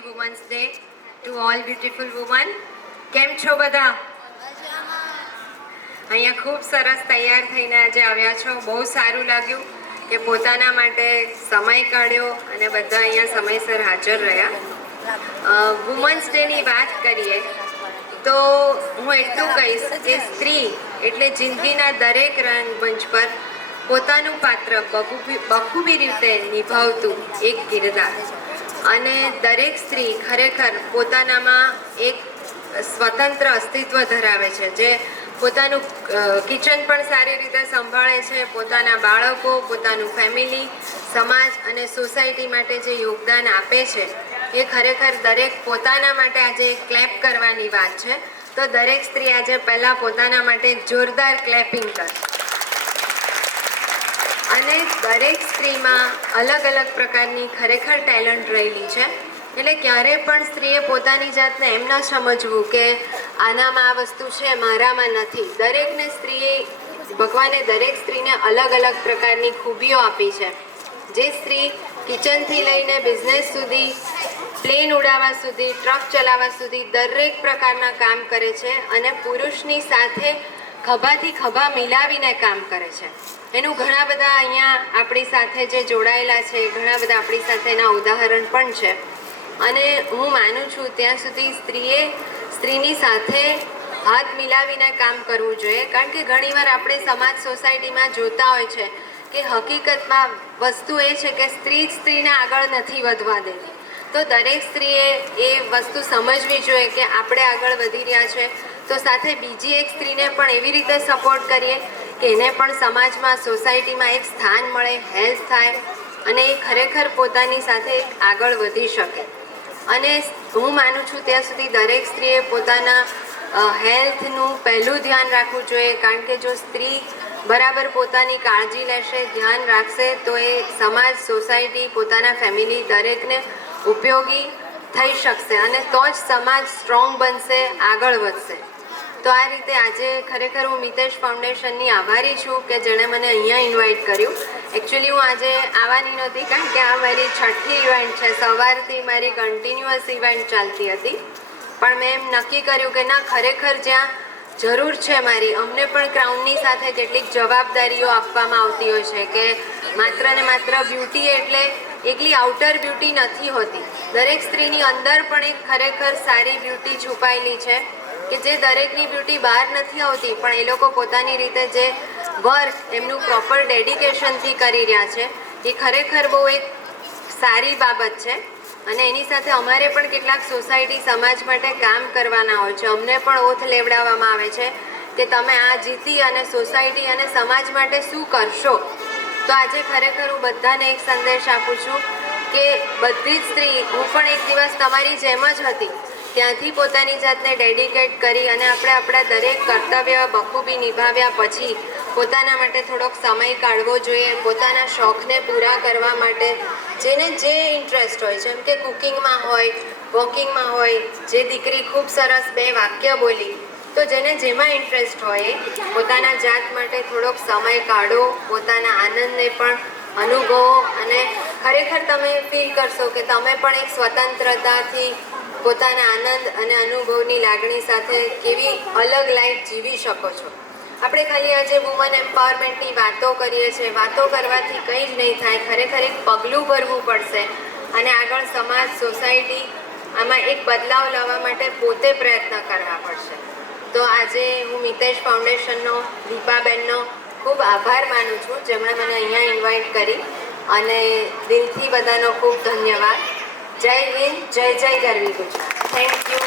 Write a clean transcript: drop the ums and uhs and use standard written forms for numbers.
Happy Women's Day to all beautiful women. કેમ છો બધા? અહીંયા ખૂબ સરસ તૈયાર થઈને આજે આવ્યા છો. બહુ સારું લાગ્યું કે પોતાના માટે સમય કાઢ્યો અને બધા અહીંયા સમયસર હાજર રહ્યા. વુમન્સ ડેની વાત કરીએ તો હું એટલું કહીશ કે સ્ત્રી એટલે જિંદગીના દરેક રંગમંચ પર પોતાનું પાત્ર બખૂબી રીતે નિભાવતું એક કિરદાર, અને દરેક સ્ત્રી ખરેખર પોતાનામાં એક સ્વતંત્ર અસ્તિત્વ ધરાવે છે, જે પોતાનું કિચન પણ સારી રીતે સંભાળે છે, પોતાના બાળકો, પોતાનું ફેમિલી, સમાજ અને સોસાયટી માટે જે યોગદાન આપે છે એ ખરેખર દરેક પોતાના માટે આજે ક્લેપ કરવાની વાત છે. તો દરેક સ્ત્રી આજે પહેલાં પોતાના માટે જોરદાર ક્લેપિંગ કરે. અને દરેક સ્ત્રીમાં અલગ અલગ પ્રકારની ખરેખર ટેલેન્ટ રહેલી છે. એટલે ક્યારે પણ સ્ત્રીએ પોતાની જાતને એમ ન સમજવું કે આનામાં આ વસ્તુ છે, મારામાં નથી. દરેકને સ્ત્રીએ, ભગવાને દરેક સ્ત્રીને અલગ અલગ પ્રકારની ખૂબીઓ આપી છે. જે સ્ત્રી કિચનથી લઈને બિઝનેસ સુધી, પ્લેન ઉડાવવા સુધી, ટ્રક ચલાવવા સુધી દરેક પ્રકારના કામ કરે છે અને પુરુષની સાથે ખભાથી ખભા મિલાવીને કામ કરે છે. એનું ઘણા બધા અહીંયા આપણી સાથે જે જોડાયેલા છે, ઘણા બધા આપણી સાથેના ઉદાહરણ પણ છે. અને હું માનું છું ત્યાં સુધી સ્ત્રીની સાથે હાથ મિલાવીને કામ કરવું જોઈએ. કારણ કે ઘણીવાર આપણે સમાજ સોસાયટીમાં જોતા હોય છે કે હકીકતમાં વસ્તુ એ છે કે સ્ત્રી જ સ્ત્રીને આગળ નથી વધવા દેતી. તો દરેક સ્ત્રીએ એ વસ્તુ સમજવી જોઈએ કે આપણે આગળ વધી રહ્યા છે તો સાથે બીજી એક સ્ત્રીને પણ એવી રીતે સપોર્ટ કરીએ કે એને પણ સમાજમાં, સોસાયટીમાં એક સ્થાન મળે, હેલ્પ થાય અને એ ખરેખર પોતાની સાથે આગળ વધી શકે. અને હું માનું છું ત્યાં સુધી દરેક સ્ત્રીએ પોતાના હેલ્થનું પહેલું ધ્યાન રાખવું જોઈએ. કારણ કે જો સ્ત્રી બરાબર પોતાની કાળજી લેશે, ધ્યાન રાખશે તો એ સમાજ, સોસાયટી, પોતાના ફેમિલી દરેકને ઉપયોગી થઈ શકશે અને તો જ સમાજ સ્ટ્રોંગ બનશે, આગળ વધશે. તો આ રીતે આજે ખરેખર હું મિતેશ ફાઉન્ડેશનની આભારી છું કે જેણે મને અહીંયા ઇન્વાઇટ કર્યું. એકચ્યુઅલી હું આજે આવવાની નહોતી કારણ કે આ મારી 6ઠ્ઠી ઇવેન્ટ છે. સવારથી મારી કન્ટિન્યુઅસ ઇવેન્ટ ચાલતી હતી, પણ મેં એમ નક્કી કર્યું કે ના, ખરેખર જ્યાં જરૂર છે મારી, અમને પણ ક્રાઉનની સાથે કેટલીક જવાબદારીઓ આપવામાં આવતી હોય છે કે માત્ર ને માત્ર બ્યુટી એટલે એકલી આઉટર બ્યુટી નથી હોતી. દરેક સ્ત્રીની અંદર પણ એક ખરેખર સારી બ્યુટી છુપાયેલી છે કે જે દરેકની બ્યુટી બહાર નથી આવતી, પણ એ લોકો પોતાની રીતે જે વર્ક એમનું પ્રોપર ડેડિકેશનથી કરી રહ્યા છે એ ખરેખર બહુ એક સારી બાબત છે. અને એની સાથે અમારે પણ કેટલાક સોસાયટી, સમાજ માટે કામ કરવાના હોય છે. અમને પણ ઓથ લેવડાવવામાં આવે છે કે તમે આ જીતી અને સોસાયટી અને સમાજ માટે શું કરશો. તો આજે ખરેખર હું બધાને એક સંદેશ આપું છું કે બધી જ સ્ત્રી, હું પણ એક દિવસ તમારી જેમ જ હતી, ત્યાંથી પોતાની જાતને ડેડિકેટ કરી અને આપણે આપણા દરેક કર્તવ્ય બખૂબી નિભાવ્યા પછી પોતાના માટે થોડોક સમય કાઢવો જોઈએ, પોતાના શોખને પૂરા કરવા માટે. જેને જે ઇન્ટરેસ્ટ હોય, જેમ કે કુકિંગમાં હોય, વોકિંગમાં હોય, જે દીકરી ખૂબ સરસ 2 વાક્ય બોલી, તો જેને જેમાં ઇન્ટરેસ્ટ હોય પોતાના જાત માટે થોડોક સમય કાઢો, પોતાના આનંદને પણ અનુભવો અને ખરેખર તમે ફીલ કરશો કે તમે પણ એક સ્વતંત્રતાથી પોતાના આનંદ અને અનુભવની લાગણી સાથે કેવી અલગ લાઈફ જીવી શકો છો. આપણે ખાલી આજે વુમન એમ્પાવરમેન્ટની વાતો કરીએ છીએ. વાતો કરવાથી કંઈ જ નહીં થાય. ખરેખર એક પગલું ભરવું પડશે અને આગળ સમાજ, સોસાયટી આમાં એક બદલાવ લાવવા માટે પોતે પ્રયત્ન કરવા પડશે. તો આજે હું મિતેશ ફાઉન્ડેશનનો, દીપાબેનનો ખૂબ આભાર માનું છું જેમણે મને અહીંયા ઇન્વાઇટ કરી, અને દિલથી બધાનો ખૂબ ધન્યવાદ. જય હિન્દ, જય જય ગરવી ગુજરાત. Thank you.